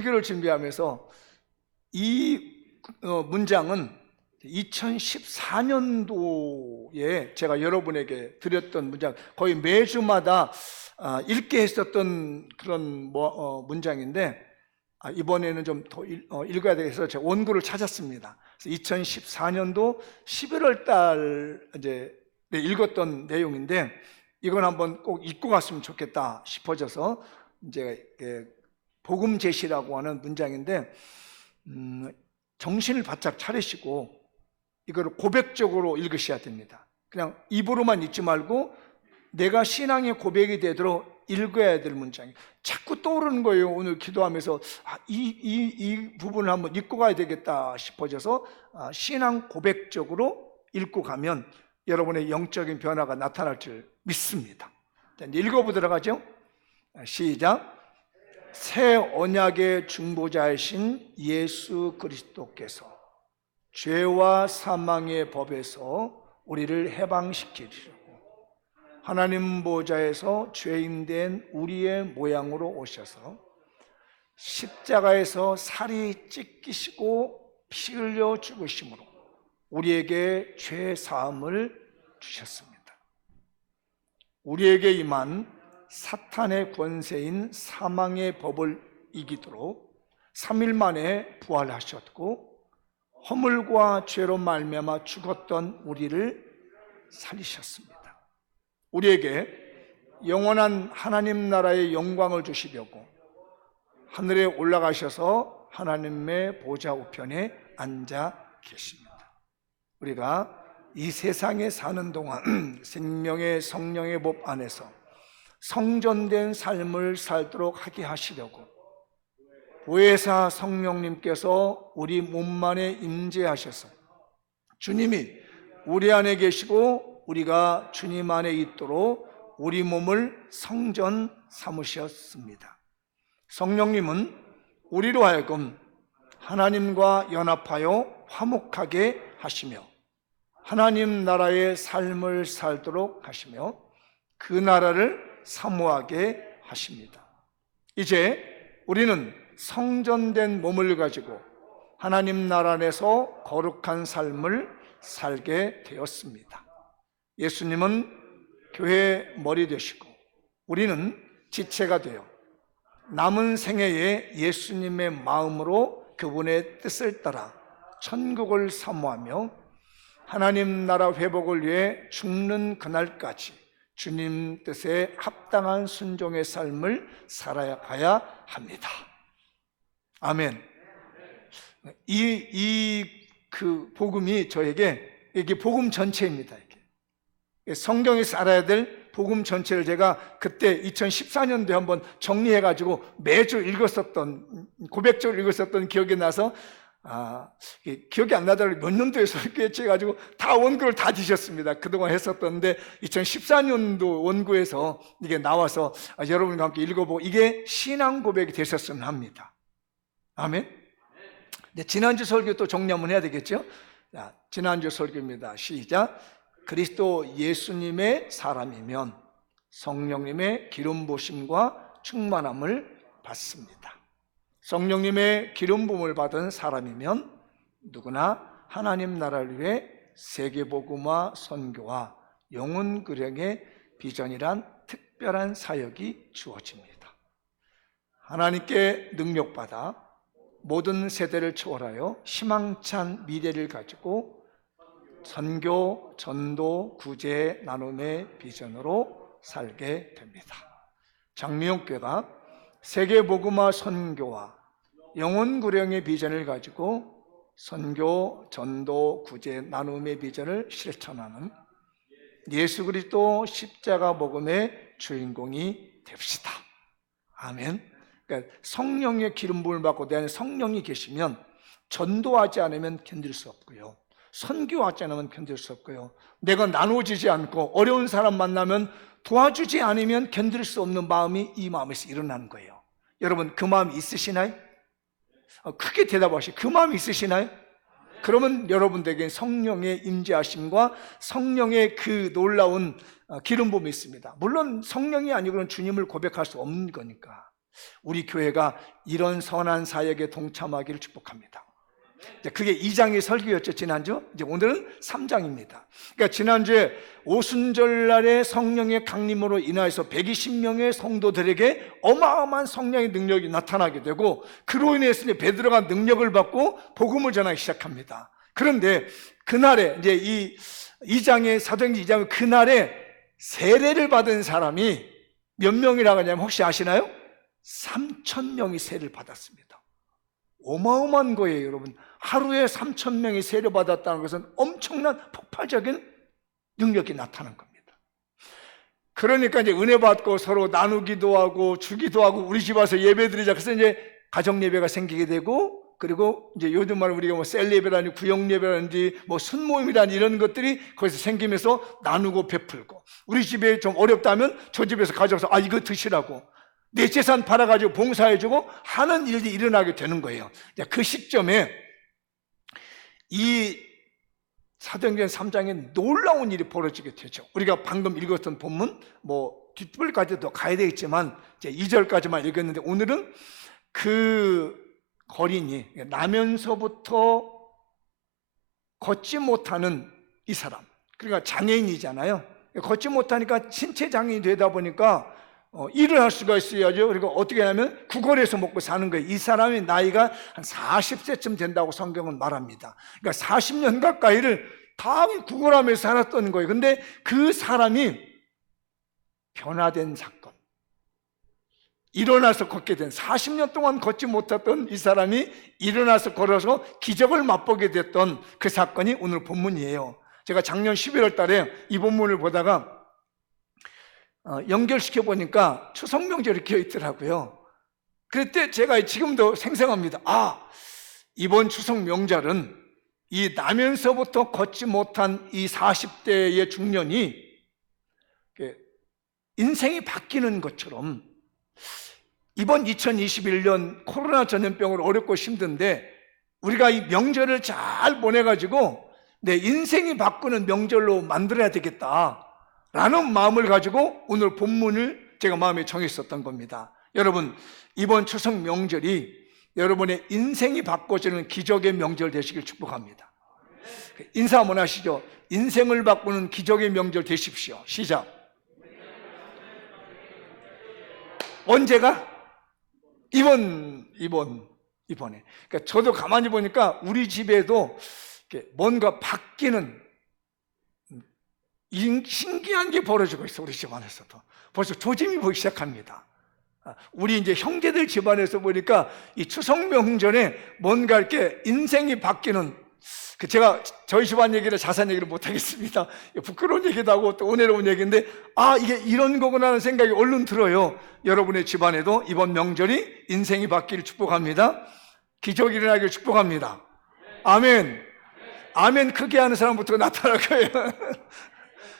설교를 준비하면서 이 문장은 2014년도에 제가 여러분에게 드렸던 문장, 거의 매주마다 읽게 했었던 그런 문장인데, 이번에는 좀 더 읽어야 되겠어서 제가 원고를 찾았습니다. 그래서 2014년도 11월 달 이제 읽었던 내용인데, 이건 한번 꼭 읽고 갔으면 좋겠다 싶어져서 이제 복음 제시라고 하는 문장인데, 정신을 바짝 차리시고 이거를 고백적으로 읽으셔야 됩니다. 그냥 입으로만 읽지 말고 내가 신앙의 고백이 되도록 읽어야 될 문장이에요. 자꾸 떠오르는 거예요. 오늘 기도하면서 이 부분을 한번 읽고 가야 되겠다 싶어져서 신앙 고백적으로 읽고 가면 여러분의 영적인 변화가 나타날 줄 믿습니다. 읽어보도록 하죠. 시작. 새 언약의 중보자이신 예수 그리스도께서 죄와 사망의 법에서 우리를 해방시키시려고 하나님 보좌에서 죄인된 우리의 모양으로 오셔서 십자가에서 살이 찢기시고 피 흘려 죽으심으로 우리에게 죄 사함을 주셨습니다. 우리에게 임한 사탄의 권세인 사망의 법을 이기도록 3일 만에 부활하셨고 허물과 죄로 말미암아 죽었던 우리를 살리셨습니다. 우리에게 영원한 하나님 나라의 영광을 주시려고 하늘에 올라가셔서 하나님의 보좌 우편에 앉아 계십니다. 우리가 이 세상에 사는 동안 생명의 성령의 법 안에서 성전된 삶을 살도록 하게 하시려고 보혜사 성령님께서 우리 몸만에 임재하셔서 주님이 우리 안에 계시고 우리가 주님 안에 있도록 우리 몸을 성전 삼으셨습니다. 성령님은 우리로 하여금 하나님과 연합하여 화목하게 하시며 하나님 나라의 삶을 살도록 하시며 그 나라를 사모하게 하십니다. 이제 우리는 성전된 몸을 가지고 하나님 나라 안에서 거룩한 삶을 살게 되었습니다. 예수님은 교회의 머리 되시고 우리는 지체가 되어 남은 생애에 예수님의 마음으로 그분의 뜻을 따라 천국을 사모하며 하나님 나라 회복을 위해 죽는 그날까지 주님 뜻에 합당한 순종의 삶을 살아가야 합니다. 아멘. 그 복음이 저에게 이게 복음 전체입니다. 이게 성경에서 알아야 될 복음 전체를 제가 그때 2014년도에 한번 정리해가지고 매주 읽었었던 고백적으로 읽었었던 기억이 나서 기억이 안 나더라도 몇 년도에 설교해가지고 다 원고를 다 뒤셨습니다. 그동안 했었던데 2014년도 원고에서 이게 나와서 여러분과 함께 읽어보고 이게 신앙 고백이 되셨으면 합니다. 아멘. 네, 지난주 설교 또 정리 한번 해야 되겠죠? 자, 지난주 설교입니다. 시작. 그리스도 예수님의 사람이면 성령님의 기름 부으심과 충만함을 받습니다. 성령님의 기름 부음을 받은 사람이면 누구나 하나님 나라를 위해 세계복음화 선교와 영혼 구령의 비전이란 특별한 사역이 주어집니다. 하나님께 능력받아 모든 세대를 초월하여 희망찬 미래를 가지고 선교, 전도, 구제, 나눔의 비전으로 살게 됩니다. 장미용교회가 세계복음화 선교와 영혼 구령의 비전을 가지고 선교, 전도, 구제, 나눔의 비전을 실천하는 예수 그리스도 십자가 복음의 주인공이 됩시다. 아멘. 그러니까 성령의 기름 부음을 받고 내 안에 성령이 계시면 전도하지 않으면 견딜 수 없고요, 선교하지 않으면 견딜 수 없고요, 내가 나눠지지 않고 어려운 사람 만나면 도와주지 않으면 견딜 수 없는 마음이 이 마음에서 일어나는 거예요. 여러분 그 마음이 있으시나요? 크게 대답하시죠. 그 마음이 있으시나요? 그러면 여러분들에게 성령의 임재하심과 성령의 그 놀라운 기름 부음이 있습니다. 물론 성령이 아니고는 주님을 고백할 수 없는 거니까. 우리 교회가 이런 선한 사역에 동참하기를 축복합니다. 그게 2장의 설교였죠, 지난주. 이제 오늘은 3장입니다. 그러니까 지난주에 오순절날에 성령의 강림으로 인하여서 120명의 성도들에게 어마어마한 성령의 능력이 나타나게 되고, 그로 인해서 이제 베드로가 능력을 받고 복음을 전하기 시작합니다. 그런데 그날에 이제 이 2장의 사도행전 2장의 그날에 세례를 받은 사람이 몇 명이라고 하냐면 혹시 아시나요? 3,000명이 세례를 받았습니다. 어마어마한 거예요, 여러분. 하루에 3,000명이 세례 받았다는 것은 엄청난 폭발적인 능력이 나타난 겁니다. 그러니까 이제 은혜 받고 서로 나누기도 하고 주기도 하고 우리 집 와서 예배 드리자. 그래서 이제 가정 예배가 생기게 되고, 그리고 이제 요즘 말로 우리가 뭐 셀 예배라든지 구역 예배라든지 뭐 순모임이라든지 이런 것들이 거기서 생기면서 나누고 베풀고, 우리 집에 좀 어렵다면 저 집에서 가져와서 이거 드시라고 내 재산 팔아가지고 봉사해주고 하는 일이 일어나게 되는 거예요. 그 시점에 이 사도행전 3장에 놀라운 일이 벌어지게 되죠. 우리가 방금 읽었던 본문 뭐 뒷부분까지도 가야 되겠지만 이제 2절까지만 읽었는데, 오늘은 그 거린이 나면서부터 걷지 못하는 이 사람, 그러니까 장애인이잖아요. 걷지 못하니까 신체 장애인이 되다 보니까 일을 할 수가 있어야죠. 그리고 어떻게 하냐면 구걸해서 먹고 사는 거예요. 이 사람이 나이가 한 40세쯤 된다고 성경은 말합니다. 그러니까 40년 가까이를 다 구걸하면서 살았던 거예요. 근데 그 사람이 변화된 사건, 일어나서 걷게 된, 40년 동안 걷지 못했던 이 사람이 일어나서 걸어서 기적을 맛보게 됐던 그 사건이 오늘 본문이에요. 제가 작년 11월 달에 이 본문을 보다가 연결시켜 보니까 추석 명절이 껴 있더라고요. 그때 제가 지금도 생생합니다. 이번 추석 명절은 이 나면서부터 걷지 못한 이 40대의 중년이 인생이 바뀌는 것처럼, 이번 2021년 코로나 전염병으로 어렵고 힘든데 우리가 이 명절을 잘 보내가지고 내 인생이 바꾸는 명절로 만들어야 되겠다 라는 마음을 가지고 오늘 본문을 제가 마음에 정했었던 겁니다. 여러분, 이번 추석 명절이 여러분의 인생이 바꿔지는 기적의 명절 되시길 축복합니다. 인사 한번 하시죠. 인생을 바꾸는 기적의 명절 되십시오. 시작. 언제가? 이번에. 그러니까 저도 가만히 보니까 우리 집에도 뭔가 바뀌는 신기한 게 벌어지고 있어. 우리 집안에서도 벌써 조짐이 보이기 시작합니다. 우리 이제 형제들 집안에서 보니까 이 추석 명절에 뭔가 이렇게 인생이 바뀌는, 제가 저희 집안 얘기를 자세한 얘기를 못 하겠습니다. 부끄러운 얘기도 하고 또 은혜로운 얘기인데 이게 이런 거구나 하는 생각이 얼른 들어요. 여러분의 집안에도 이번 명절이 인생이 바뀌기를 축복합니다. 기적이 일어나기를 축복합니다. 아멘. 아멘 크게 하는 사람부터 나타날 거예요.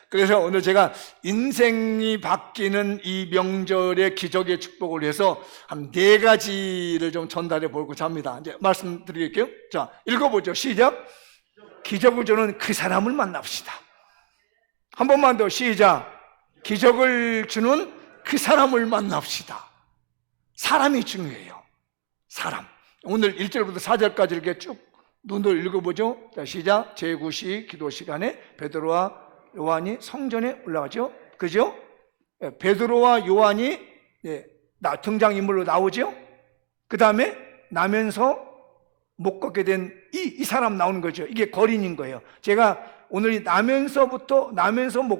그래서 오늘 제가 인생이 바뀌는 이 명절의 기적의 축복을 위해서 한 4가지를 좀 전달해 보고자 합니다. 이제 말씀드릴게요. 자, 읽어보죠. 시작. 기적을 주는 그 사람을 만납시다. 한 번만 더. 시작. 기적을 주는 그 사람을 만납시다. 사람이 중요해요. 사람. 오늘 1절부터 4절까지 이렇게 쭉 눈으로 읽어보죠. 자, 시작. 제9시 기도 시간에 베드로와 요한이 성전에 올라가죠. 그죠? 베드로와 요한이 등장인물로 나오죠. 그 다음에 나면서 못 걷게 된 이 사람 나오는 거죠. 이게 거린인 거예요. 제가 오늘 이 나면서 못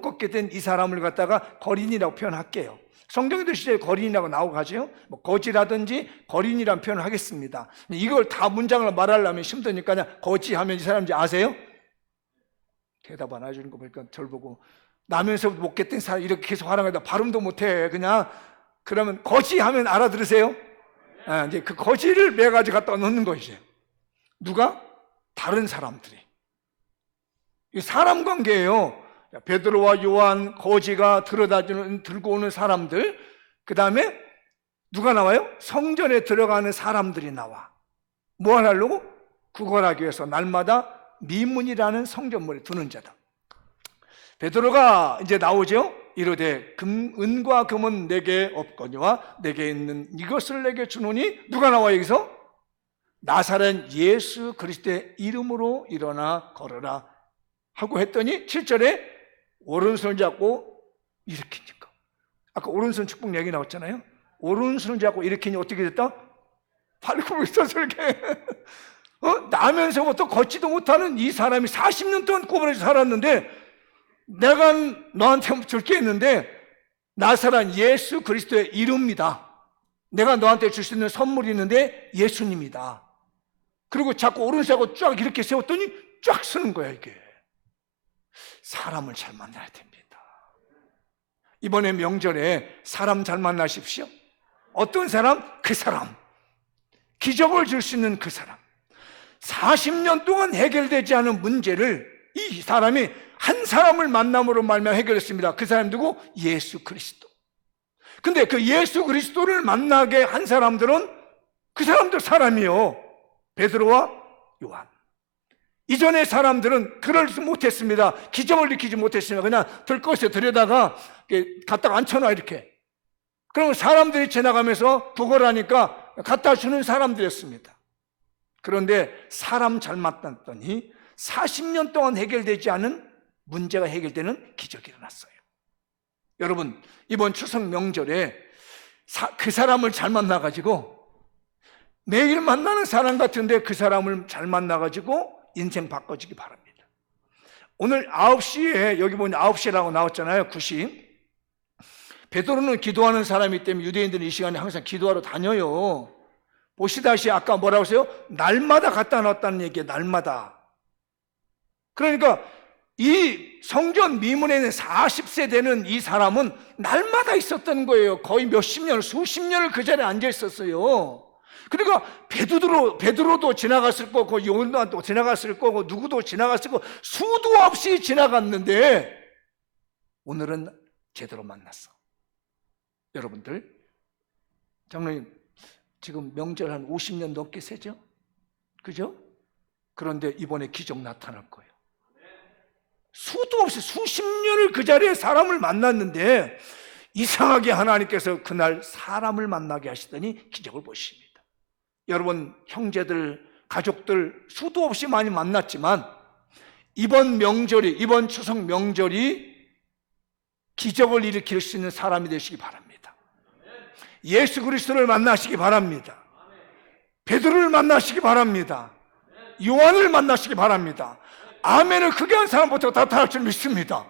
걷게 된 이 사람을 갖다가 거린이라고 표현할게요. 성경에도 실제 거린이라고 나오고 하죠. 뭐 거지라든지 거린이라는 표현을 하겠습니다. 이걸 다 문장을 말하려면 힘드니까 그냥 거지 하면 이 사람인지 아세요? 대답 안 해주는 거 보니까 절 보고 나면서 못 걷게 된 사람 이렇게 계속 하라고 해도 발음도 못해. 그냥 그러면 거지 하면 알아들으세요? 이제 그 거지를 매가지고 갖다 놓는 거죠. 누가? 다른 사람들이. 이 사람 관계예요. 베드로와 요한, 거지가 들고 오는 사람들, 그 다음에 누가 나와요? 성전에 들어가는 사람들이 나와. 뭐 하려고? 구걸하기 위해서 날마다 미문이라는 성전문에 두는 자다. 베드로가 이제 나오죠. 이르되 은과 금은 내게 없거니와 내게 있는 이것을 내게 주노니, 누가 나와 여기서? 나사렛 예수 그리스도의 이름으로 일어나 걸어라 하고 했더니 7절에 오른손을 잡고 일으키니까, 아까 오른손 축복 얘기 나왔잖아요. 오른손을 잡고 일으키니 어떻게 됐다? 밟고 있어서 이렇게 나면서부터 걷지도 못하는 이 사람이 40년 동안 꼬부라져 살았는데, 내가 너한테 줄 게 있는데 나사렛 예수 그리스도의 이름이다. 내가 너한테 줄 수 있는 선물이 있는데 예수님이다. 그리고 자꾸 오른손하고 쫙 이렇게 세웠더니 쫙 서는 거야. 이게 사람을 잘 만나야 됩니다. 이번에 명절에 사람 잘 만나십시오. 어떤 사람? 그 사람, 기적을 줄 수 있는 그 사람. 40년 동안 해결되지 않은 문제를 이 사람이 한 사람을 만남으로 말미암아 해결했습니다. 그 사람 누구? 예수 그리스도. 근데 그 예수 그리스도를 만나게 한 사람들은 그 사람들 사람이요, 베드로와 요한. 이전의 사람들은 그러지 못했습니다. 기적을 일으키지 못했습니다. 그냥 들것에 들여다가 갖다가 앉혀놔 이렇게. 그러면 사람들이 지나가면서 구걸하니까 갖다 주는 사람들이었습니다. 그런데 사람 잘 만났더니 40년 동안 해결되지 않은 문제가 해결되는 기적이 일어났어요. 여러분, 이번 추석 명절에 그 사람을 잘 만나가지고, 매일 만나는 사람 같은데 그 사람을 잘 만나가지고 인생 바꿔주기 바랍니다. 오늘 9시에, 여기 보니 9시라고 나왔잖아요. 9시. 베드로는 기도하는 사람이기 때문에 유대인들은 이 시간에 항상 기도하러 다녀요. 보시다시피 아까 뭐라고 했어요? 날마다 갖다 놨다는 얘기예요. 날마다. 그러니까 이 성전 미문에 있는 40세 되는 이 사람은 날마다 있었던 거예요. 거의 몇십 년, 수십 년을 그 자리에 앉아 있었어요. 그러니까 베드로도 지나갔을 거고, 요한도 지나갔을 거고, 누구도 지나갔을 거고, 수도 없이 지나갔는데 오늘은 제대로 만났어. 여러분들, 장로님 지금 명절 한 50년 넘게 세죠? 그죠? 그런데 이번에 기적 나타날 거예요. 수도 없이 수십 년을 그 자리에 사람을 만났는데 이상하게 하나님께서 그날 사람을 만나게 하시더니 기적을 보십니다. 여러분, 형제들, 가족들 수도 없이 많이 만났지만 이번 추석 명절이 기적을 일으킬 수 있는 사람이 되시기 바랍니다. 예수 그리스도를 만나시기 바랍니다. 베드로를 만나시기 바랍니다. 요한을 만나시기 바랍니다. 아멘을 크게 한 사람부터 다 할 줄 믿습니다.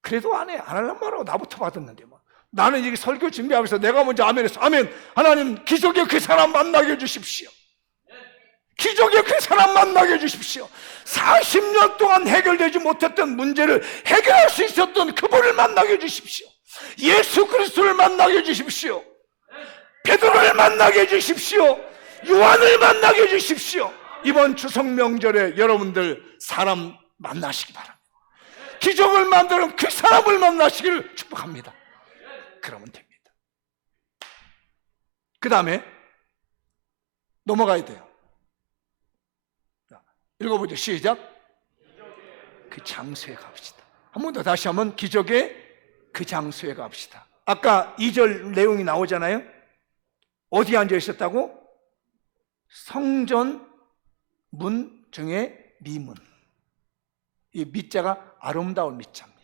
그래도 안 해. 안 하려면 말하고 나부터 받았는데 뭐. 나는 이게 설교 준비하면서 내가 먼저 아멘했어. 아멘. 하나님, 기적에 그 사람 만나게 해주십시오. 기적에 그 사람 만나게 해주십시오. 40년 동안 해결되지 못했던 문제를 해결할 수 있었던 그분을 만나게 해주십시오. 예수 그리스도를 만나게 해주십시오. 베드로를 만나게 해주십시오. 요한을 만나게 해주십시오. 이번 추석 명절에 여러분들 사람 만나시기 바랍니다. 기적을 만드는 그 사람을 만나시기를 축복합니다. 그러면 됩니다. 그 다음에 넘어가야 돼요. 읽어보죠. 시작. 그 장소에 갑시다. 한 번 더 다시 한번, 기적의 그 장소에 갑시다. 아까 2절 내용이 나오잖아요. 어디에 앉아 있었다고? 성전 문 중에 미문. 이 미자가 아름다운 미자입니다.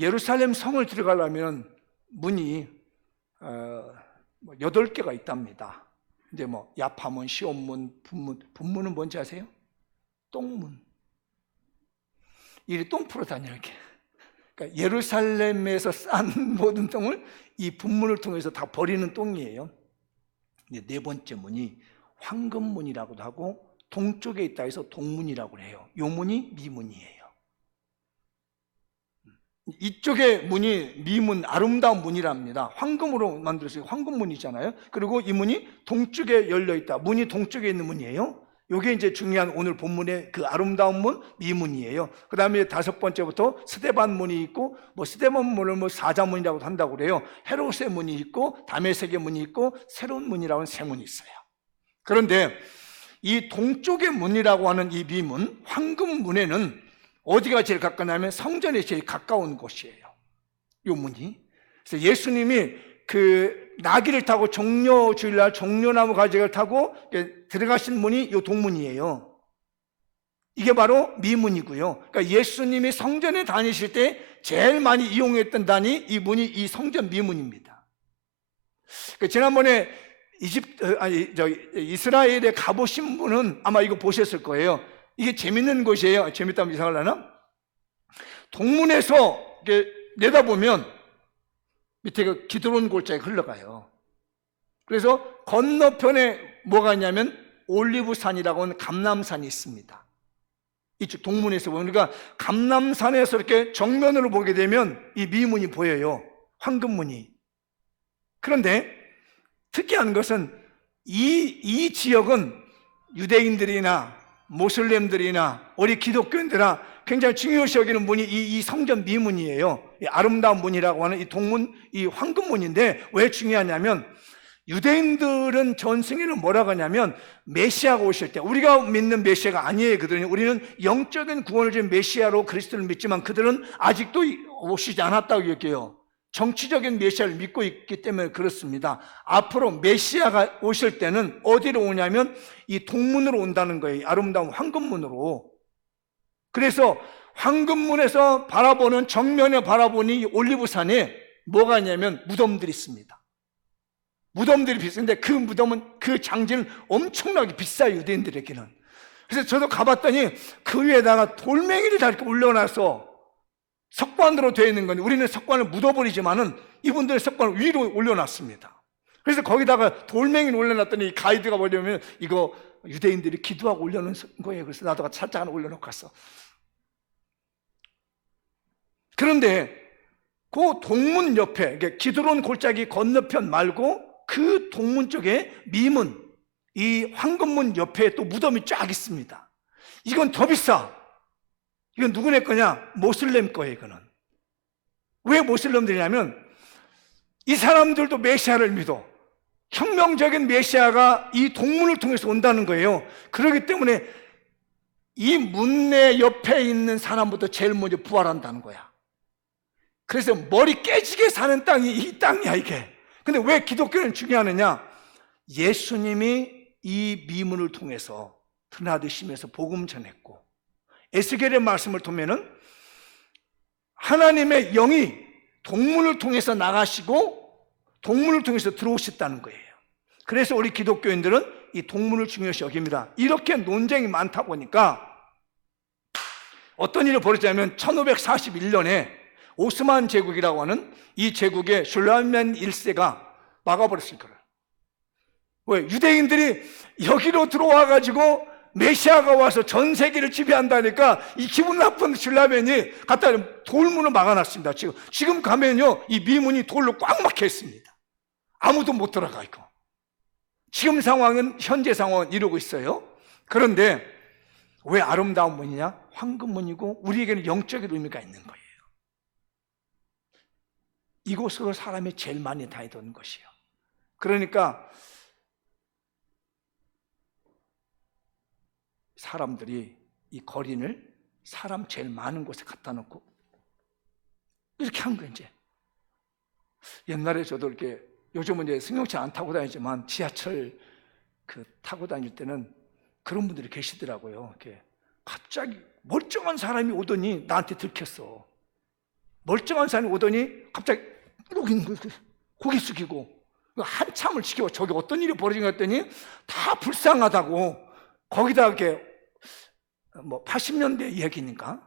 예루살렘 성을 들어가려면 문이 8개가 있답니다. 이제 뭐 야파문, 시온문, 분문은 뭔지 아세요? 똥문. 이 똥 풀어 다녀 이렇게. 그러니까 예루살렘에서 싼 모든 똥을 이 분문을 통해서 다 버리는 똥이에요. 네 번째 문이 황금문이라고도 하고, 동쪽에 있다 해서 동문이라고 해요. 요 문이 미문이에요. 이쪽의 문이 미문, 아름다운 문이랍니다. 황금으로 만들어서 황금문이잖아요. 그리고 이 문이 동쪽에 열려 있다. 문이 동쪽에 있는 문이에요. 이게 이제 중요한 오늘 본문의 그 아름다운 문, 미문이에요. 그 다음에 5번째부터 스데반 문이 있고, 뭐 스데반 문을 뭐 사자문이라고 한다고 그래요. 헤롯의 문이 있고, 다메섹의 문이 있고, 새로운 문이라고 하는 세 문이 있어요. 그런데 이 동쪽의 문이라고 하는 이 미문, 황금문에는 어디가 제일 가까냐면 성전에 제일 가까운 곳이에요, 요 문이. 그래서 예수님이 그 나귀를 타고 종려 주일날 종려나무 가지를 타고 들어가신 문이 요 동문이에요. 이게 바로 미문이고요. 그러니까 예수님이 성전에 다니실 때 제일 많이 이용했던 단이 이 문이 이 성전 미문입니다. 그러니까 지난번에 이스라엘에 가보신 분은 아마 이거 보셨을 거예요. 이게 재밌는 곳이에요. 재밌다면 이상하려나? 동문에서 내다보면 밑에 그 기드론 골짜기가 흘러가요. 그래서 건너편에 뭐가 있냐면 올리브산이라고 하는 감람산이 있습니다. 이쪽 동문에서 보면, 그러니까 감람산에서 이렇게 정면으로 보게 되면 이 미문이 보여요, 황금문이. 그런데 특이한 것은 이 지역은 유대인들이나 모슬렘들이나 우리 기독교인들이나 굉장히 중요시 여기는 문이 이 성전 미문이에요. 이 아름다운 문이라고 하는 이 동문, 이 황금문인데 왜 중요하냐면, 유대인들은 전승에는 뭐라고 하냐면 메시아가 오실 때, 우리가 믿는 메시아가 아니에요. 그들은, 우리는 영적인 구원을 준 메시아로 그리스도를 믿지만 그들은 아직도 오시지 않았다고 얘기해요. 정치적인 메시아를 믿고 있기 때문에 그렇습니다. 앞으로 메시아가 오실 때는 어디로 오냐면 이 동문으로 온다는 거예요. 아름다운 황금문으로. 그래서 황금문에서 바라보는, 정면에 바라보니 올리브산에 뭐가 있냐면 무덤들이 있습니다. 무덤들이 비싼데 그 무덤은, 그 장지는 엄청나게 비싸요, 유대인들에게는. 그래서 저도 가봤더니 그 위에다가 돌멩이를 다 이렇게 올려놔서 석관으로 되어 있는 건데, 우리는 석관을 묻어버리지만은 이분들은 석관을 위로 올려놨습니다. 그래서 거기다가 돌멩이를 올려놨더니 가이드가 뭐냐면 이거 유대인들이 기도하고 올려놓은 거예요. 그래서 나도 살짝 하나 올려놓고 갔어. 그런데 그 동문 옆에, 기드론 골짜기 건너편 말고 그 동문 쪽에 미문, 이 황금문 옆에 또 무덤이 쫙 있습니다. 이건 더 비싸. 이건 누구네 거냐? 모슬렘 거예요, 이거는. 왜 모슬렘들이냐면 이 사람들도 메시아를 믿어. 혁명적인 메시아가 이 동문을 통해서 온다는 거예요. 그렇기 때문에 이 문내 옆에 있는 사람부터 제일 먼저 부활한다는 거야. 그래서 머리 깨지게 사는 땅이 이 땅이야, 이게. 근데 왜 기독교는 중요하느냐? 예수님이 이 미문을 통해서 드나드시면서 복음 전했고, 에스겔의 말씀을 보면은 하나님의 영이 동문을 통해서 나가시고 동문을 통해서 들어오셨다는 거예요. 그래서 우리 기독교인들은 이 동문을 중요시 여깁니다. 이렇게 논쟁이 많다 보니까 어떤 일이 벌어지냐면 1541년에 오스만 제국이라고 하는 이 제국의 술라이만 1세가 막아버렸을 거예요. 왜? 유대인들이 여기로 들어와가지고 메시아가 와서 전 세계를 지배한다니까 이 기분 나쁜 술라이만이 갖다 돌문을 막아놨습니다. 지금 가면요, 이 미문이 돌로 꽉 막혀 있습니다. 아무도 못 들어가 있고. 지금 상황은, 현재 상황은 이러고 있어요. 그런데 왜 아름다운 문이냐? 황금문이고 우리에게는 영적인 의미가 있는 거예요. 이곳으로 사람이 제일 많이 다니던 것이에요. 그러니까 사람들이 이 거린을 사람 제일 많은 곳에 갖다 놓고 이렇게 한 거예요. 이제 옛날에 저도 이렇게, 요즘은 이제 승용차 안 타고 다니지만 지하철 타고 다닐 때는 그런 분들이 계시더라고요. 이렇게 갑자기 멀쩡한 사람이 오더니 나한테 들켰어. 멀쩡한 사람이 오더니 갑자기 이러고 있는 거예요. 고개 숙이고 한참을 지켜봐. 저게 어떤 일이 벌어진 것 같더니 다 불쌍하다고 거기다 이렇게 80년대 얘기니까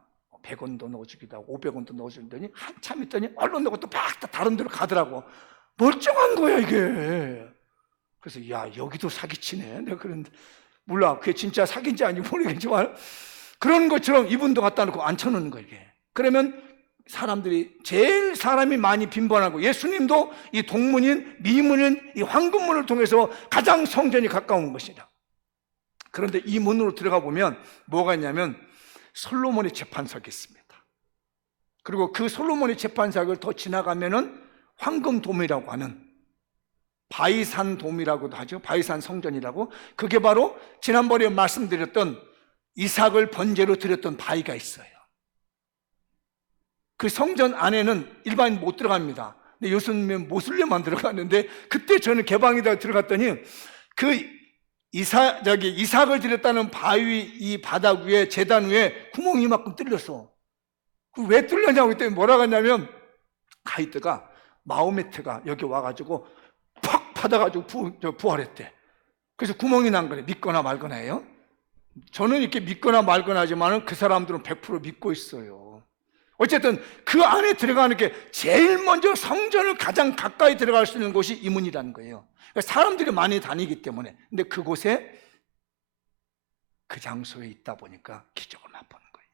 100원도 넣어주기도 하고 500원도 넣어주더니 한참 있더니 얼른 넣고 또 막 다른 데로 가더라고. 멀쩡한 거야 이게. 그래서 야, 여기도 사기치네. 내가 그런데 몰라, 그게 진짜 사기인지 아닌지 모르겠지만 그런 것처럼 이분도 갖다 놓고 앉혀놓는 거야 이게. 그러면 사람들이, 제일 사람이 많이 빈번하고, 예수님도 이 동문인 미문인 이 황금문을 통해서 가장 성전이 가까운 것이다. 그런데 이 문으로 들어가 보면 뭐가 있냐면 솔로몬의 재판석이 있습니다. 그리고 그 솔로몬의 재판석을 더 지나가면은 황금돔이라고 하는 바위산돔이라고도 하죠. 바위산 성전이라고. 그게 바로 지난번에 말씀드렸던 이삭을 번제로 드렸던 바위가 있어요. 그 성전 안에는 일반인 못 들어갑니다. 근데 요즘은 모슬렘만 들어갔는데, 그때 저는 개방이다 들어갔더니 이삭을 드렸다는 바위 이 바닥 위에, 제단 위에 구멍이 이만큼 뚫렸어. 왜 뚫렸냐고 그랬더니 뭐라고 하냐면, 가이드가 마호메트가 여기 와가지고 팍 받아가지고 부활했대. 그래서 구멍이 난 거래. 믿거나 말거나 해요. 저는 이렇게 믿거나 말거나 하지만 그 사람들은 100% 믿고 있어요. 어쨌든 그 안에 들어가는 게 제일 먼저 성전을 가장 가까이 들어갈 수 있는 곳이 이 문이라는 거예요. 사람들이 많이 다니기 때문에. 근데 그곳에, 그 장소에 있다 보니까 기적을 맛보는 거예요.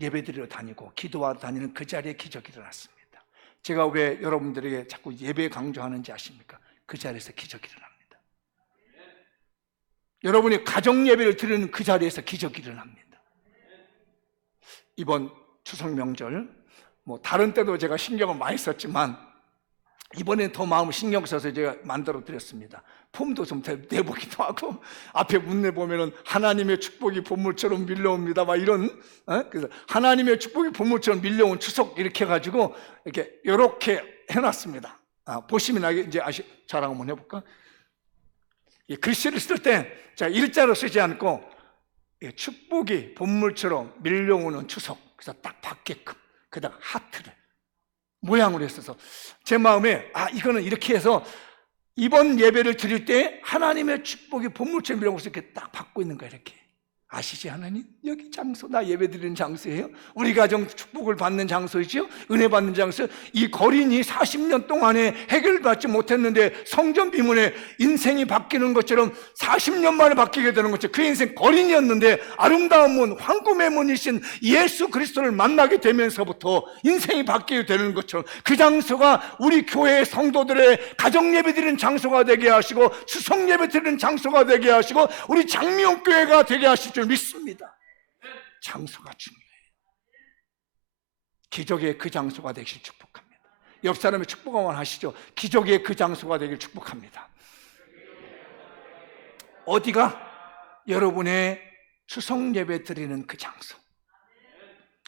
예배드리러 다니고 기도하러 다니는 그 자리에 기적이 일어났습니다. 제가 왜 여러분들에게 자꾸 예배 강조하는지 아십니까? 그 자리에서 기적이 일어납니다. 여러분이 가정 예배를 드리는 그 자리에서 기적이 일어납니다. 이번 추석 명절, 다른 때도 제가 신경을 많이 썼지만 이번에 더 마음을 신경 써서 제가 만들어 드렸습니다. 폼도 좀 내보기도 하고, 앞에 문에 보면은 하나님의 축복이 보물처럼 밀려옵니다, 막 이런, 그래서 하나님의 축복이 보물처럼 밀려온 추석 이렇게 해가지고 이렇게 해놨습니다. 보시면 이제 자랑 한번 해볼까? 글씨를 쓸 때 자, 일자로 쓰지 않고 축복이 본물처럼 밀려오는 추석, 그래서 딱 받게끔 그다음 하트를 모양으로 했어서 제 마음에 이거는 이렇게 해서 이번 예배를 드릴 때 하나님의 축복이 본물처럼 밀려오면서 이렇게 딱 받고 있는 거야. 이렇게 아시지 하나님? 여기 장소, 나 예배 드리는 장소예요. 우리 가정 축복을 받는 장소이죠. 은혜 받는 장소. 이 거린이 40년 동안에 해결받지 못했는데 성전 비문에 인생이 바뀌는 것처럼 40년 만에 바뀌게 되는 것처럼 그 인생 거린이었는데 아름다운 문, 황금의 문이신 예수 그리스도를 만나게 되면서부터 인생이 바뀌게 되는 것처럼 그 장소가 우리 교회의 성도들의 가정 예배 드리는 장소가 되게 하시고 추석 예배 드리는 장소가 되게 하시고 우리 장미원 교회가 되게 하실 줄 믿습니다. 장소가 중요해요. 기적의 그 장소가 되길 축복합니다. 옆 사람의 축복 한번 하시죠. 기적의 그 장소가 되길 축복합니다. 어디가? 여러분의 추석 예배 드리는 그 장소.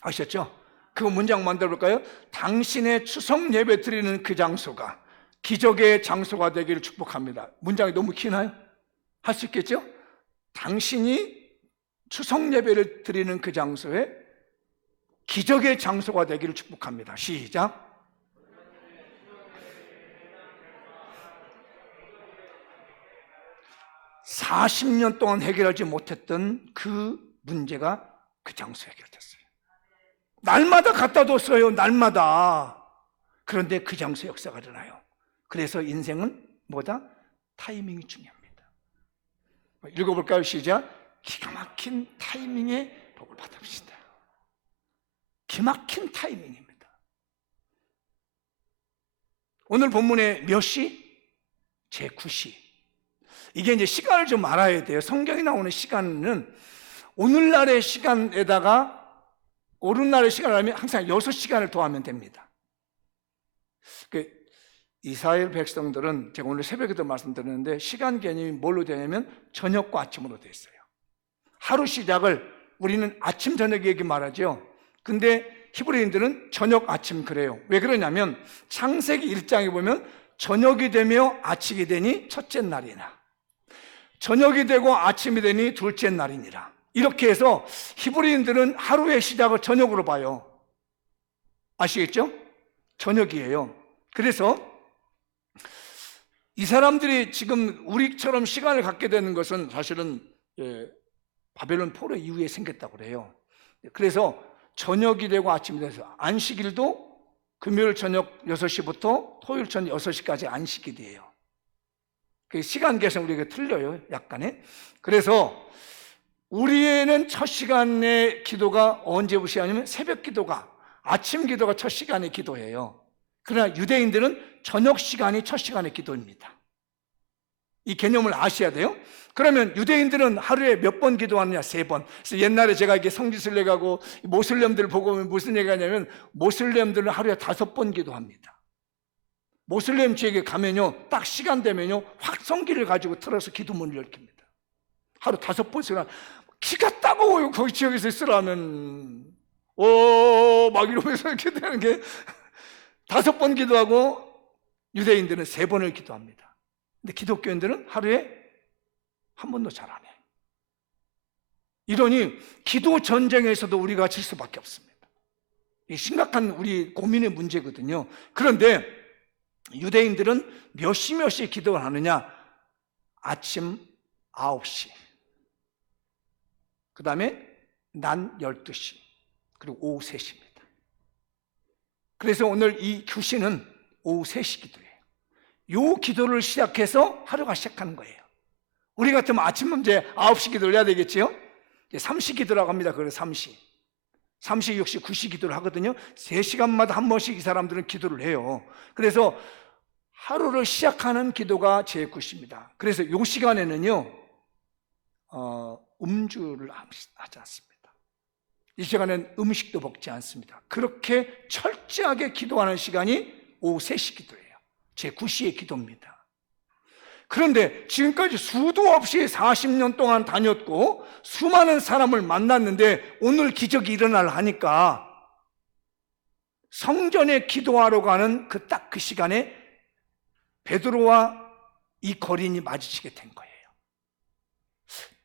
아셨죠? 그 문장 만들어 볼까요? 당신의 추석 예배 드리는 그 장소가 기적의 장소가 되기를 축복합니다. 문장이 너무 기나요? 할 수 있겠죠? 당신이 추석 예배를 드리는 그 장소에 기적의 장소가 되기를 축복합니다. 시작. (40년) 동안 해결하지 못했던 그 문제가 그 장소에 해결됐어요. 날마다 갖다 뒀어요. 날마다. 그런데 그 장소에 역사가 일어나요. 그래서 인생은 뭐다? 타이밍이 중요합니다. 읽어볼까요? 시작. 기가 막힌 타이밍에 복을 받읍시다. 기막힌 타이밍입니다. 오늘 본문의 몇 시? 제9시. 이게 이제 시간을 좀 알아야 돼요. 성경에 나오는 시간은 오늘날의 시간에다가 오늘날의 시간을 하면 항상 6시간을 더하면 됩니다. 이스라엘 백성들은 제가 오늘 새벽에도 말씀드렸는데 시간 개념이 뭘로 되냐면 저녁과 아침으로 되어 있어요. 하루 시작을 우리는 아침 저녁 얘기 말하죠. 근데 히브리인들은 저녁 아침 그래요. 왜 그러냐면 창세기 1장에 보면 저녁이 되며 아침이 되니 첫째 날이나 저녁이 되고 아침이 되니 둘째 날이니라. 이렇게 해서 히브리인들은 하루의 시작을 저녁으로 봐요. 아시겠죠? 저녁이에요. 그래서 이 사람들이 지금 우리처럼 시간을 갖게 되는 것은 사실은 바벨론 포로 이후에 생겼다고 그래요. 그래서 저녁이 되고 아침이 돼서 안식일도 금요일 저녁 6시부터 토요일 저녁 6시까지 안식일이에요. 시간 계산 우리가 틀려요, 약간의. 그래서 우리에는 첫 시간의 기도가 언제부터 시작하냐면 새벽 기도가, 아침 기도가 첫 시간의 기도예요. 그러나 유대인들은 저녁 시간이 첫 시간의 기도입니다. 이 개념을 아셔야 돼요. 그러면 유대인들은 하루에 몇 번 기도하느냐? 3번. 그래서 옛날에 제가 이게 성지순례 가고 모슬렘들 보고 무슨 얘기가 하냐면 모슬렘들은 하루에 5번 기도합니다. 모슬렘 지역에 가면요, 딱 시간 되면요, 확성기를 가지고 틀어서 기도문을 일으킵니다. 하루 5번씩이나. 기가 따가워요. 거기 지역에서 있으라면. 막 이러면서 이렇게 되는 게 5번 기도하고 유대인들은 3번을 기도합니다. 근데 기독교인들은 하루에 한 번도 잘 안 해. 이러니 기도 전쟁에서도 우리가 질 수밖에 없습니다. 이 심각한 우리 고민의 문제거든요. 그런데 유대인들은 몇 시 기도를 하느냐? 아침 9시, 그 다음에 낮 12시, 그리고 오후 3시입니다. 그래서 오늘 이 교시는 오후 3시 기도예요. 이 기도를 시작해서 하루가 시작하는 거예요. 우리 같으면 아침 이제 9시 기도를 해야 되겠지요? 3시 기도라고 합니다. 그래서 3시, 6시, 9시 기도를 하거든요. 3시간마다 한 번씩 이 사람들은 기도를 해요. 그래서 하루를 시작하는 기도가 제9시입니다. 그래서 이 시간에는요, 음주를 하지 않습니다. 이 시간에는 음식도 먹지 않습니다. 그렇게 철저하게 기도하는 시간이 오후 3시 기도예요. 제9시의 기도입니다. 그런데 지금까지 수도 없이 40년 동안 다녔고 수많은 사람을 만났는데 오늘 기적이 일어날 하니까 성전에 기도하러 가는 딱 그 시간에 베드로와 이 거린이 마주치게 된 거예요.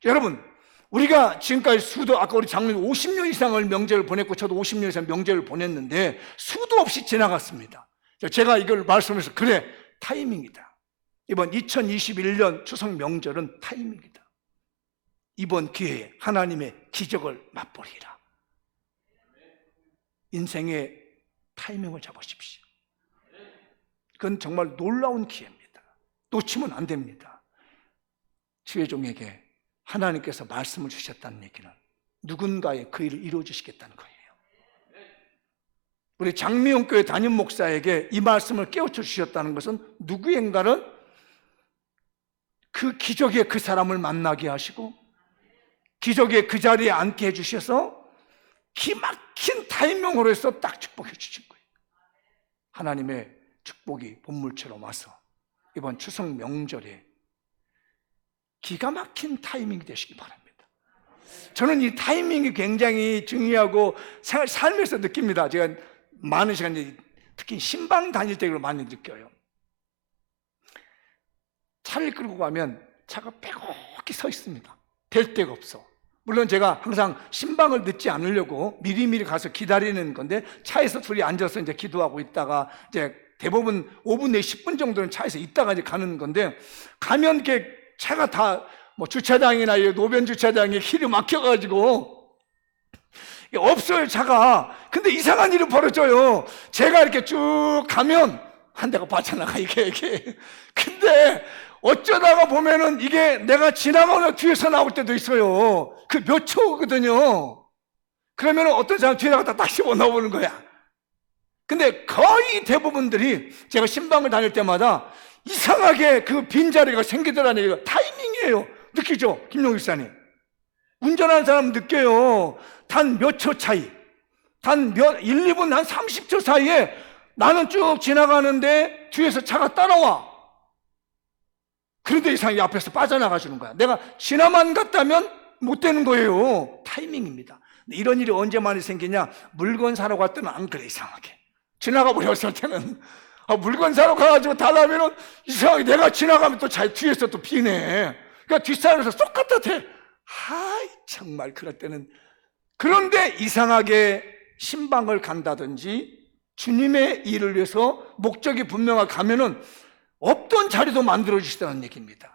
여러분, 우리가 지금까지 수도, 아까 우리 장로님 50년 이상을 명제를 보냈고 저도 50년 이상 명제를 보냈는데 수도 없이 지나갔습니다. 제가 이걸 말씀해서 그래, 타이밍이다. 이번 2021년 추석 명절은 타이밍이다. 이번 기회에 하나님의 기적을 맛보리라. 인생의 타이밍을 잡으십시오. 그건 정말 놀라운 기회입니다. 놓치면 안 됩니다. 지혜종에게 하나님께서 말씀을 주셨다는 얘기는 누군가의 그 일을 이루어 주시겠다는 거예요. 우리 장미용 교회 담임 목사에게 이 말씀을 깨우쳐 주셨다는 것은 누구인가는 그 기적에 그 사람을 만나게 하시고 기적에 그 자리에 앉게 해주셔서 기막힌 타이밍으로 해서 딱 축복해 주신 거예요. 하나님의 축복이 본물처럼 와서 이번 추석 명절에 기가 막힌 타이밍이 되시기 바랍니다. 저는 이 타이밍이 굉장히 중요하고 삶에서 느낍니다. 제가 많은 시간, 특히 신방 다닐 때 그걸 많이 느껴요. 차를 끌고 가면 차가 빼곡히 서 있습니다. 될 데가 없어. 물론 제가 항상 신방을 늦지 않으려고 미리미리 가서 기다리는 건데 차에서 둘이 앉아서 이제 기도하고 있다가 이제 대부분 5분 내에 10분 정도는 차에서 있다가 이제 가는 건데 가면 이렇게 차가 다 뭐 주차장이나 노변 주차장에 길이 막혀가지고 없어요, 차가. 근데 이상한 일이 벌어져요. 제가 이렇게 쭉 가면 한 대가 빠져나가, 이게. 근데 어쩌다가 보면은 이게 내가 지나가는 뒤에서 나올 때도 있어요. 그 몇 초거든요. 그러면 어떤 사람 뒤에다가 딱 씹어 나오는 거야. 근데 거의 대부분들이 제가 신방을 다닐 때마다 이상하게 그 빈자리가 생기더라는 얘기가 타이밍이에요. 느끼죠? 김용일 사님. 운전하는 사람 느껴요. 단 몇 초 차이. 단 1, 2분, 한 30초 사이에 나는 쭉 지나가는데 뒤에서 차가 따라와. 그런데 이상하게 앞에서 빠져나가 주는 거야. 내가 지나만 갔다면 못 되는 거예요. 타이밍입니다. 이런 일이 언제 많이 생기냐? 물건 사러 갈 때는 안 그래, 이상하게. 지나가 버렸을 때는 물건 사러 가가지고 달라면은 이상하게 내가 지나가면 또 자 뒤에서 또 비네. 그러니까 뒷사람에서 쏙 갖다 대. 하이, 정말 그럴 때는. 그런데 이상하게 신방을 간다든지 주님의 일을 위해서 목적이 분명하게 가면은 없던 자리도 만들어 주시다는 얘기입니다.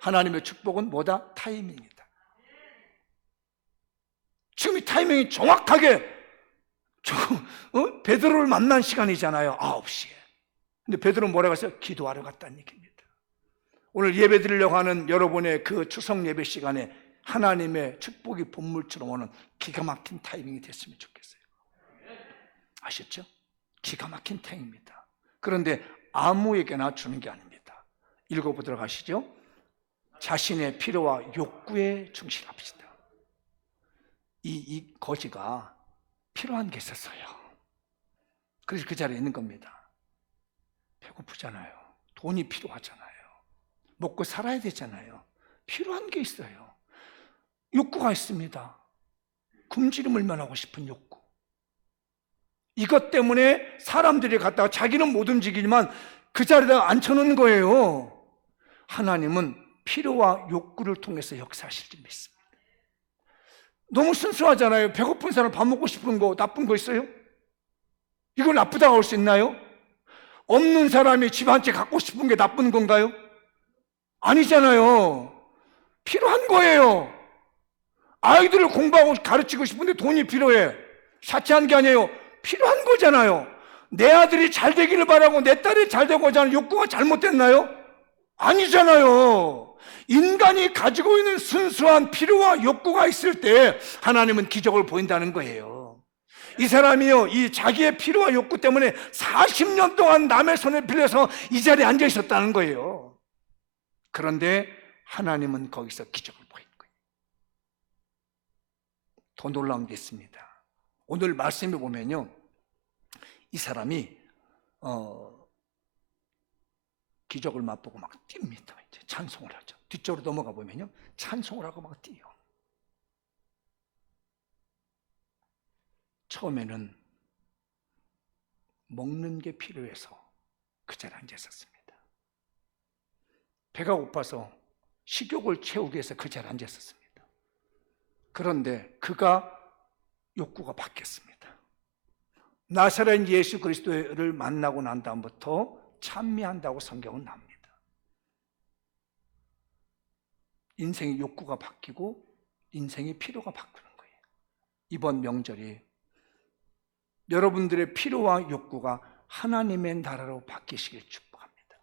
하나님의 축복은 뭐다? 타이밍이다. 지금 이 타이밍이 정확하게 베드로를 만난 시간이잖아요. 9시에. 근데 베드로는 뭐라고 했어요? 기도하러 갔다는 얘기입니다. 오늘 예배 드리려고 하는 여러분의 그 추석 예배 시간에 하나님의 축복이 본물처럼 오는 기가 막힌 타이밍이 됐으면 좋겠어요. 아셨죠? 기가 막힌 타이밍입니다. 그런데 아무에게나 주는 게 아닙니다. 읽어보도록 하시죠. 자신의 필요와 욕구에 충실합시다. 이 거지가 필요한 게 있었어요. 그래서 그 자리에 있는 겁니다. 배고프잖아요. 돈이 필요하잖아요. 먹고 살아야 되잖아요. 필요한 게 있어요. 욕구가 있습니다. 굶주림을 면하고 싶은 욕구. 이것 때문에 사람들이 갔다가 자기는 못 움직이지만 그 자리에다 앉혀놓는 거예요. 하나님은 필요와 욕구를 통해서 역사하실 줄 믿습니다. 너무 순수하잖아요. 배고픈 사람 밥 먹고 싶은 거 나쁜 거 있어요? 이걸 나쁘다고 할 수 있나요? 없는 사람이 집 한 채 갖고 싶은 게 나쁜 건가요? 아니잖아요. 필요한 거예요. 아이들을 공부하고 가르치고 싶은데 돈이 필요해. 사치한 게 아니에요. 필요한 거잖아요. 내 아들이 잘 되기를 바라고 내 딸이 잘 되고자 하는 욕구가 잘못됐나요? 아니잖아요. 인간이 가지고 있는 순수한 필요와 욕구가 있을 때 하나님은 기적을 보인다는 거예요. 이 사람이요, 이 자기의 필요와 욕구 때문에 40년 동안 남의 손에 빌려서 이 자리에 앉아 있었다는 거예요. 그런데 하나님은 거기서 기적을 보인 거예요. 더 놀라운 게 있습니다. 오늘 말씀에 보면요, 이 사람이 기적을 맛보고 막 뜁니다. 이제 찬송을 하죠. 뒤쪽으로 넘어가 보면요, 찬송을 하고 막 뛰어요. 처음에는 먹는 게 필요해서 그 자리에 앉아 있었습니다. 배가 고파서 식욕을 채우기 위해서 그 자리에 앉아 있었습니다. 그런데 그가 욕구가 바뀌었습니다. 나사렛 예수 그리스도를 만나고 난 다음부터 찬미한다고 성경은 납니다. 인생의 욕구가 바뀌고 인생의 필요가 바뀌는 거예요. 이번 명절이 여러분들의 필요와 욕구가 하나님의 나라로 바뀌시길 축복합니다.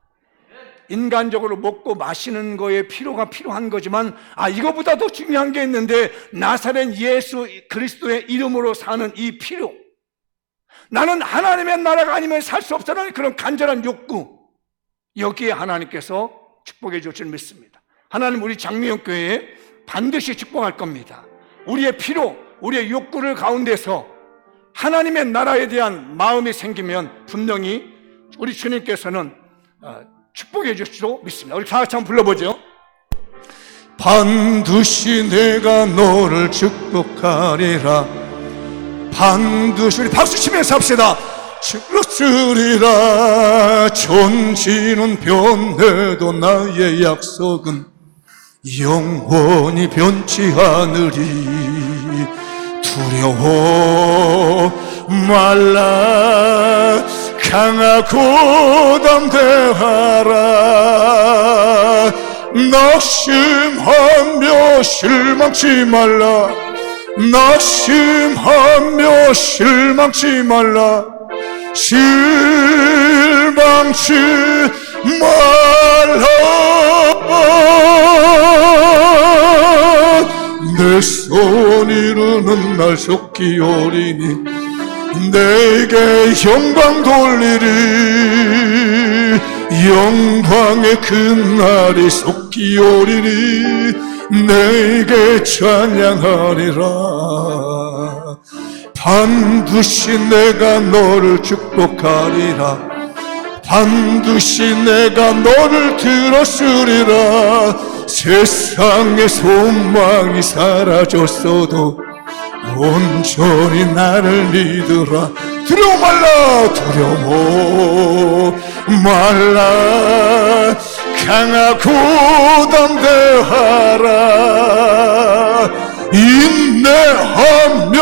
인간적으로 먹고 마시는 거에 필요가 필요한 거지만 이거보다 더 중요한 게 있는데, 나사렛 예수 그리스도의 이름으로 사는 이 필요, 나는 하나님의 나라가 아니면 살 수 없다는 그런 간절한 욕구, 여기에 하나님께서 축복해 주실 줄 믿습니다. 하나님 우리 장미영교회에 반드시 축복할 겁니다. 우리의 필요, 우리의 욕구를 가운데서 하나님의 나라에 대한 마음이 생기면 분명히 우리 주님께서는 축복해 주실 줄 믿습니다. 우리 다 같이 한번 불러보죠. 반드시 내가 너를 축복하리라. 반드시, 우리 박수 치면서 합시다. 그렇으리라. 천지는 변해도 나의 약속은 영원히 변치 않으리. 두려워 말라. 강하고 담대하라. 낙심하며 실망치 말라. 낙심하며 실망치 말라. 실망치 말라. 내 손 이루는 날 속기오리니 내게 영광 돌리리. 영광의 그날이 속기오리니 내게 찬양하리라. 반드시 내가 너를 축복하리라. 반드시 내가 너를 들었으리라. 세상의 소망이 사라졌어도 온전히 나를 믿으라. 두려워 말라. 두려워 말라. 강하고 담대하라. 인내하며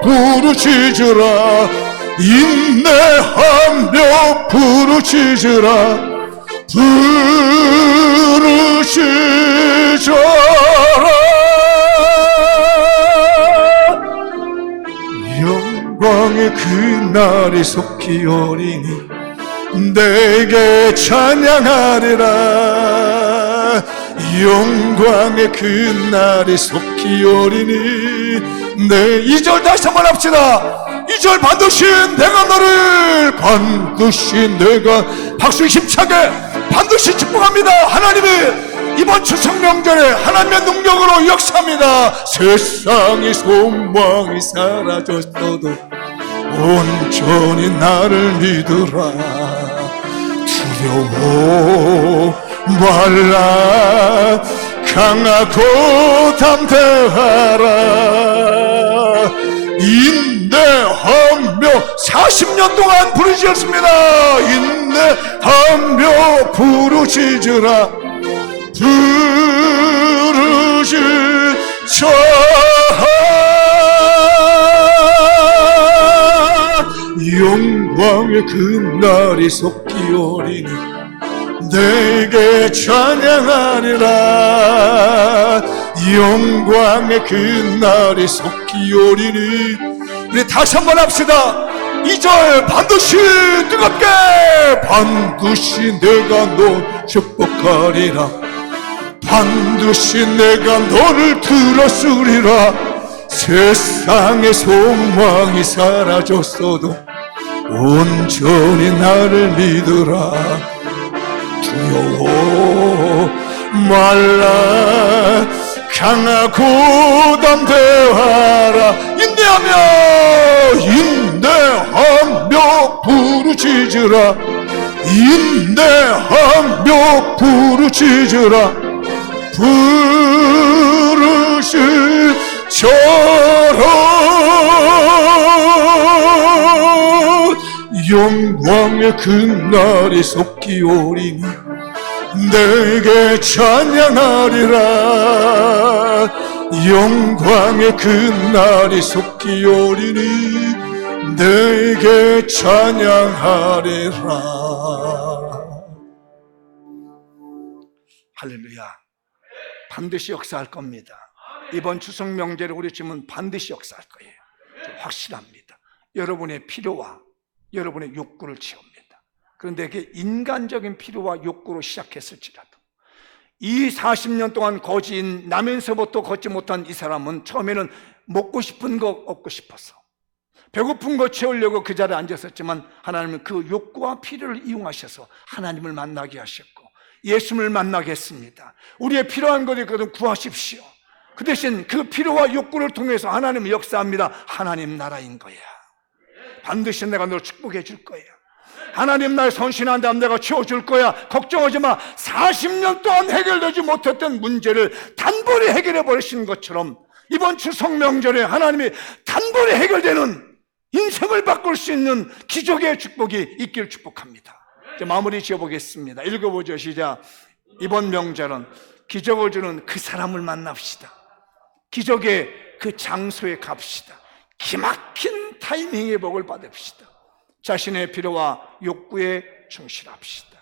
부르짖으라. 인내하며 부르짖으라. 부르짖어라. 영광의 그날이 속히오리니 내게 찬양하리라. 영광의 그날이 속히오리니 네. 2절 다시 한번 합시다. 2절 반드시 내가 너를, 반드시 내가, 박수 힘차게 반드시 축복합니다. 하나님이 이번 추석 명절에 하나님의 능력으로 역사합니다. 세상의 소망이 사라졌어도 온전히 나를 믿으라. 두려워 말라. 강하고 담대하라. 인내하며 40년 동안 부르짖었습니다. 인내하며 부르짖으라. 부르짖자. 영광의 그날이 속기오리니 내게 찬양하리라. 영광의 그날이 속기오리니. 우리 다시 한번 합시다. 2절 반드시 뜨겁게 반드시 내가 너 축복하리라. 반드시 내가 너를 들었으리라. 세상의 소망이 사라졌어도 온전히 나를 믿으라. 두려워 말라. 강하고 담대하라. 인내하며 부르짖으라. 인내하며 부르짖으라. 부르짖어라. 영광의 그날이 속기오리니 내게 찬양하리라. 영광의 그날이 속기오리니 내게 찬양하리라. 할렐루야. 반드시 역사할 겁니다. 이번 추석 명제를 우리 주면 반드시 역사할 거예요. 확실합니다. 여러분의 필요와 여러분의 욕구를 채웁니다. 그런데 그게 인간적인 필요와 욕구로 시작했을지라도 이 40년 동안 거지인 나면서부터 걷지 못한 이 사람은 처음에는 먹고 싶은 거 얻고 싶어서 배고픈 거 채우려고 그 자리에 앉았었지만 하나님은 그 욕구와 필요를 이용하셔서 하나님을 만나게 하셨고 예수님을 만나게 했습니다. 우리의 필요한 것을 구하십시오. 그 대신 그 필요와 욕구를 통해서 하나님은 역사합니다. 하나님 나라인 거야. 반드시 내가 널 축복해 줄 거야. 하나님 날 선신한다면 내가 채워줄 거야. 걱정하지 마. 40년 동안 해결되지 못했던 문제를 단번에 해결해 버리신 것처럼 이번 추석 명절에 하나님이 단번에 해결되는 인생을 바꿀 수 있는 기적의 축복이 있기를 축복합니다. 이제 마무리 지어보겠습니다. 읽어보죠. 시작. 이번 명절은 기적을 주는 그 사람을 만납시다. 기적의 그 장소에 갑시다. 기막힌 타이밍의 복을 받읍시다. 자신의 필요와 욕구에 충실합시다.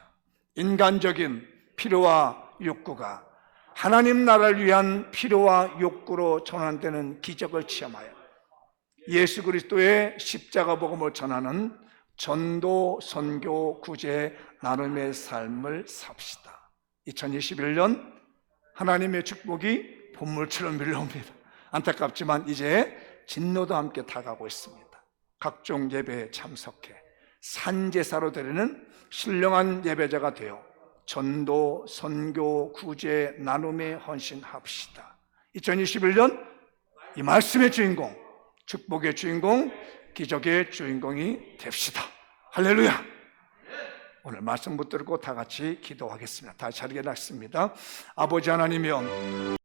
인간적인 필요와 욕구가 하나님 나라를 위한 필요와 욕구로 전환되는 기적을 체험하여 예수 그리스도의 십자가 복음을 전하는 전도, 선교, 구제, 나눔의 삶을 삽시다. 2021년 하나님의 축복이 봄물처럼 밀려옵니다. 안타깝지만 이제 진노도 함께 다가오고 있습니다. 각종 예배에 참석해 산제사로 드리는 신령한 예배자가 되어 전도, 선교, 구제, 나눔에 헌신합시다. 2021년 이 말씀의 주인공, 축복의 주인공, 기적의 주인공이 됩시다. 할렐루야. 오늘 말씀 붙들고 다 같이 기도하겠습니다. 다 자리에 놨습니다. 아버지 하나님이여,